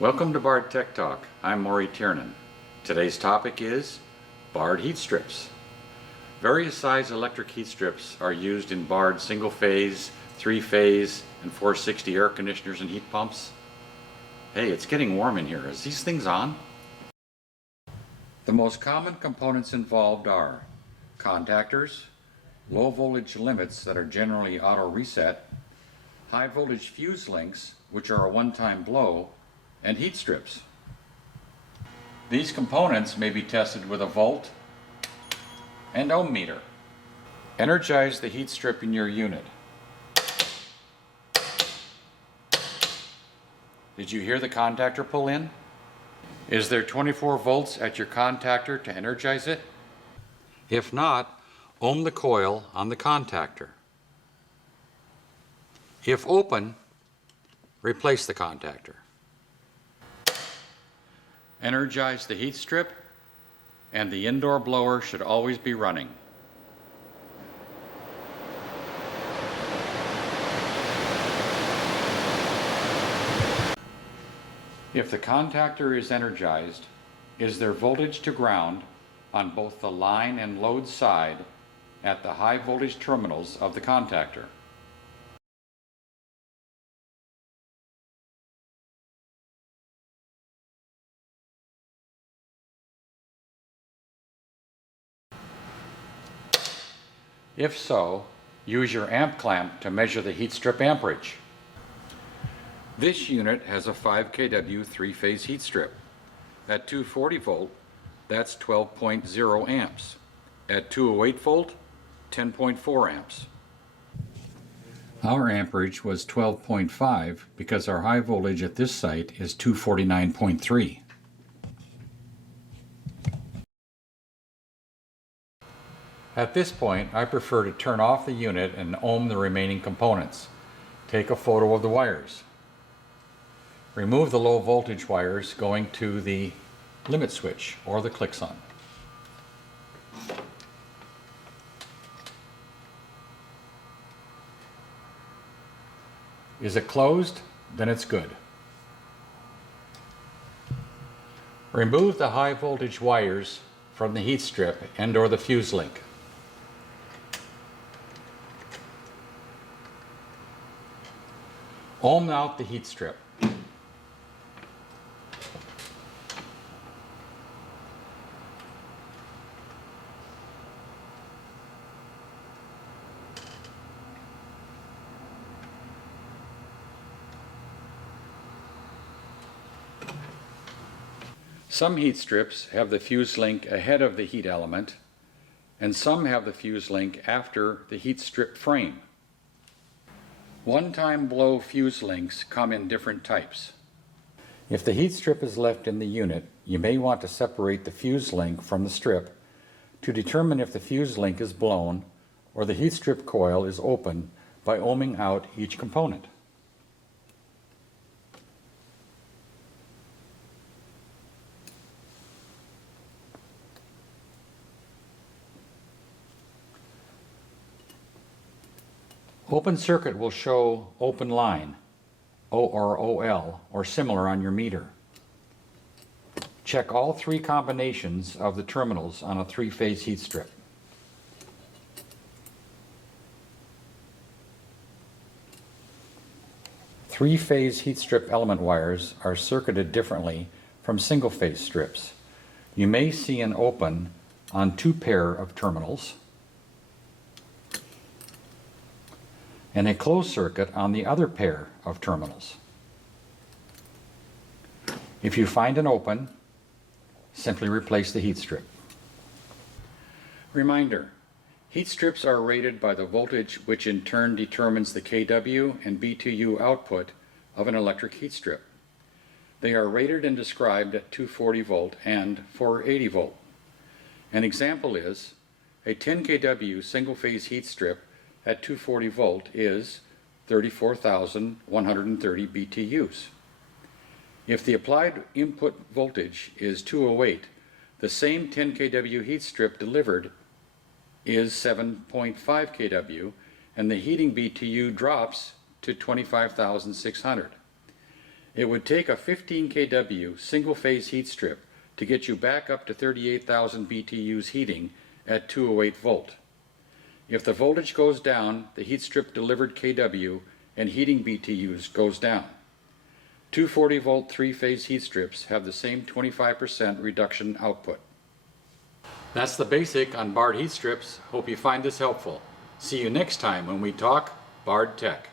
Welcome to Bard Tech Talk. I'm Maury Tiernan. Today's topic is Bard heat strips. Various size electric heat strips are used in Bard single-phase, three-phase, and 460 air conditioners and heat pumps. Hey, it's getting warm in here. Is these things on? The most common components involved are contactors, low voltage limits that are generally auto reset, high voltage fuse links, which are a one-time blow, and heat strips. These components may be tested with a volt and ohm meter. Energize the heat strip in your unit. Did you hear the contactor pull in? Is there 24 volts at your contactor to energize it? If not, ohm the coil on the contactor. If open, replace the contactor. Energize the heat strip, and the indoor blower should always be running. If the contactor is energized, is there voltage to ground on both the line and load side at the high voltage terminals of the contactor? If so, use your amp clamp to measure the heat strip amperage. This unit has a 5 kW three-phase heat strip. At 240 volt, that's 12.0 amps. At 208 volt, 10.4 amps. Our amperage was 12.5 because our high voltage at this site is 249.3. At this point, I prefer to turn off the unit and ohm the remaining components. Take a photo of the wires. Remove the low voltage wires going to the limit switch or the Clixon. Is it closed? Then it's good. Remove the high voltage wires from the heat strip and or the fuse link. Ohm out the heat strip. Some heat strips have the fuse link ahead of the heat element, and some have the fuse link after the heat strip frame. One-time blow fuse links come in different types. If the heat strip is left in the unit, you may want to separate the fuse link from the strip to determine if the fuse link is blown or the heat strip coil is open by ohming out each component. Open circuit will show open line, OROL, or similar on your meter. Check all three combinations of the terminals on a three-phase heat strip. Three-phase heat strip element wires are circuited differently from single-phase strips. You may see an open on two pair of terminals, and a closed circuit on the other pair of terminals. If you find an open, simply replace the heat strip. Reminder, heat strips are rated by the voltage, which in turn determines the kW and BTU output of an electric heat strip. They are rated and described at 240 volt and 480 volt. An example is a 10 kW single-phase heat strip at 240 volt is 34,130 BTUs. If the applied input voltage is 208, the same 10 kW heat strip delivered is 7.5 kW, and the heating BTU drops to 25,600. It would take a 15 kW single-phase heat strip to get you back up to 38,000 BTUs heating at 208 volt. If the voltage goes down, the heat strip delivered kW and heating BTUs goes down. 240 volt three-phase heat strips have the same 25% reduction output. That's the basic on Bard heat strips. Hope you find this helpful. See you next time when we talk Bard Tech.